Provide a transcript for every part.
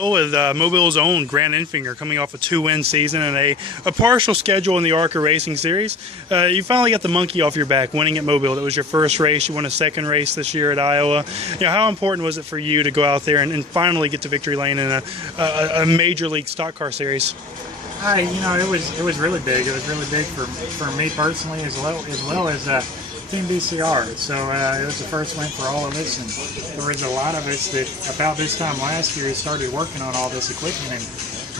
With Mobile's own Grant Enfinger coming off a 2-win season and a partial schedule in the ARCA Racing Series. You finally got the monkey off your back, winning at Mobile. That was your first race. You won a second race this year at Iowa. How important was it for you to go out there and finally get to victory lane in a major league stock car series? It was really big. It was really big for me personally as well as Team BCR. So it was the first win for all of us, and there was a lot of us that about this time last year started working on all this equipment, and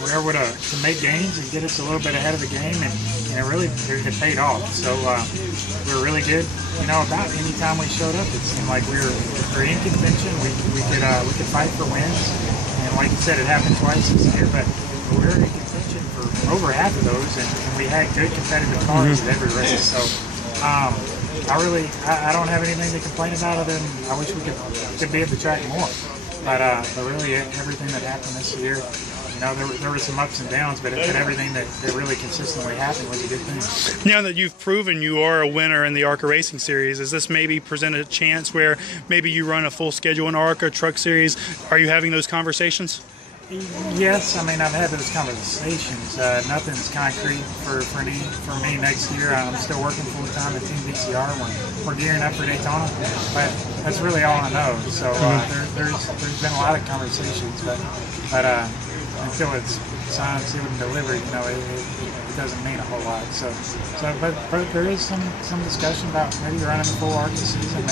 we were able to make gains and get us a little bit ahead of the game, and it paid off. So we were really good. About any time we showed up, it seemed like we were in contention. We could fight for wins, and like you said, it happened twice this year, but we were in contention for over half of those, and we had good competitive cars at every race. So I don't have anything to complain about other than I wish we could be at the track more. But really everything that happened this year, there were some ups and downs, but everything that really consistently happened was a good thing. Now that you've proven you are a winner in the ARCA Racing Series, does this maybe present a chance where maybe you run a full schedule in ARCA Truck Series? Are you having those conversations? Yes, I've had those conversations. Nothing's concrete for me next year. I'm still working full time at Team BCR. We're gearing up for Daytona, but that's really all I know. So there's been a lot of conversations, but until it's signed, sealed, and delivered, it doesn't mean a whole lot. But there is some discussion about maybe running the full ARCA season,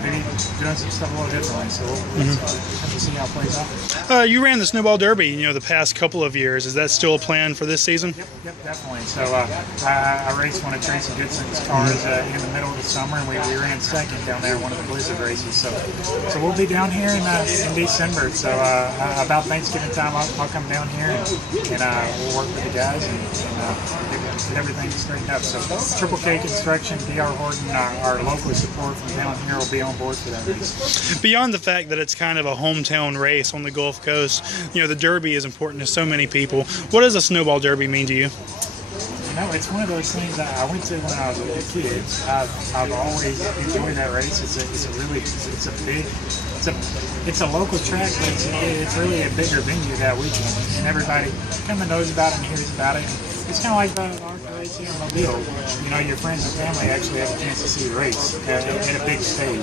maybe doing some stuff a little differently. So we'll have to see how it plays out. You ran the Snowball Derby, the past couple of years. Is that still a plan for this season? Yep, definitely. So I raced one of Tracy Goodson's cars in the middle of the summer, and we ran second down there in one of the Blizzard races. So we'll be down here in December. So about Thanksgiving time, I'll come down here and we'll work with the guys and get everything straightened up. So Triple K Construction, DR Horton, our local support from down here will be on board for that race. Beyond the fact that it's kind of a hometown race on the Gulf Coast, the Derby is important to so many people. What does a Snowball Derby mean to you? It's one of those things that I went to when I was a kid. I've always enjoyed that race. It's a local track, but it's really a bigger venue that weekend, and everybody kind of knows about it and hears about it. It's kind of like the ARCA Racing in Mobile. Your friends and family actually have a chance to see the race at a big stage,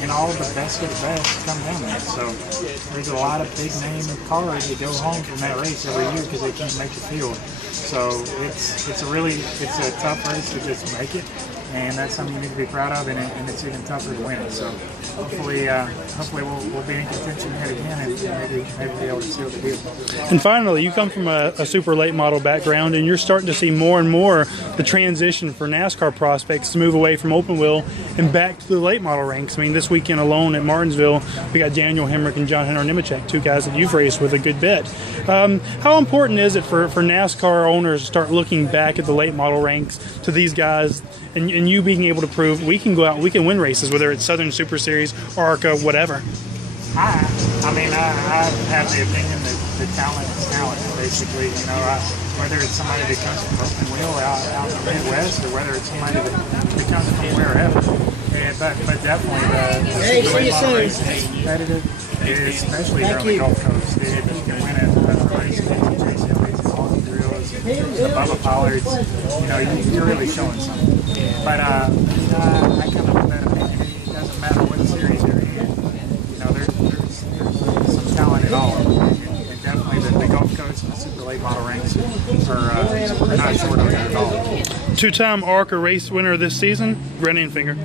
and all of the best of the best come down there. So there's a lot of big name cars that go home from that race every year because they can't make the field. So it's a tough race to just make it, and that's something you need to be proud of, and it's even tougher to win it. So hopefully we'll be in contention yet again, and maybe be able to seal the deal. And finally, you come from a super late model background, and you're starting to see more and more the transition for NASCAR prospects to move away from open wheel and back to the late model ranks. This weekend alone at Martinsville, we got Daniel Hemrick and John Henry Nemechek, two guys that you've raced with a good bit. How important is it for NASCAR owners to start looking back at the late model ranks to these guys, and you being able to prove we can go out and we can win races, whether it's Southern Super Series, ARCA, whatever? I have the opinion that the talent is talent, basically. Whether it's somebody that comes from open wheel out in the Midwest, or whether it's somebody that comes from wherever. But definitely the late model racing is competitive, especially here on the Gulf Coast. If you can win a race against Jason Elliott and all the drills, the Bubba Pollards, you're really showing something. But I kind of have that opinion. It doesn't matter what series you're in. There's some talent in all of them. And definitely the Gulf Coast and the super late model ranks are not short of it at all. Two-time ARCA race winner this season, Grant Enfinger.